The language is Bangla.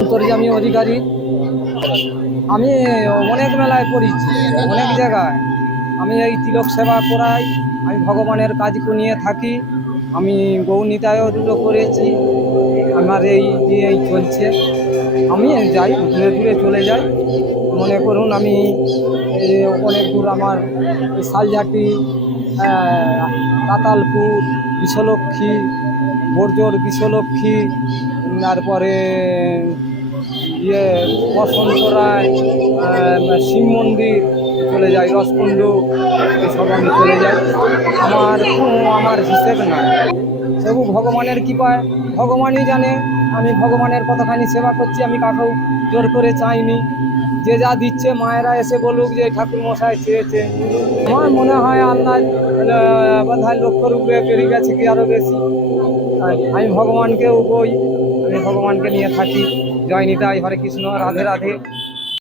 অন্তর্যামী অধিকারী। আমি অনেক মেলায় পড়েছি, অনেক জায়গায়। আমি এই তিলক সেবা করাই, আমি ভগবানের কাজ নিয়ে থাকি। আমি গৌনিতায়ও দুটো করেছি। আমার এই চলছে। আমি যাই, দূরে দূরে চলে যাই। মনে করুন আমি অনেক দূর, আমার শালঝাটি, তাতালপুর, বিশ্বলক্ষ্মী, বর্জর বিশ্বলক্ষ্মী, তারপরে বসন্ত রায়, শিব মন্দির চলে যাই, রসকুণ্ড, এসব আমি চলে যাই। আমার হিসেব না, সেবু ভগবানের কৃপায় ভগবানই জানে। আমি ভগবানের কতখানি সেবা করছি, আমি কাকেও জোর করে চাইনি। যে যা দিচ্ছে মায়েরা এসে বলুক যে ঠাকুর মশাই চেয়েছে। আমার মনে হয় আল্লাহ বোধহয় লক্ষ্যর উপরে পেরিয়ে গেছে কি আরো বেশি। আমি ভগবানকেও বই, আমি ভগবানকে নিয়ে থাকি। জয় নিতাই, হরে কৃষ্ণ, রাধে রাধে।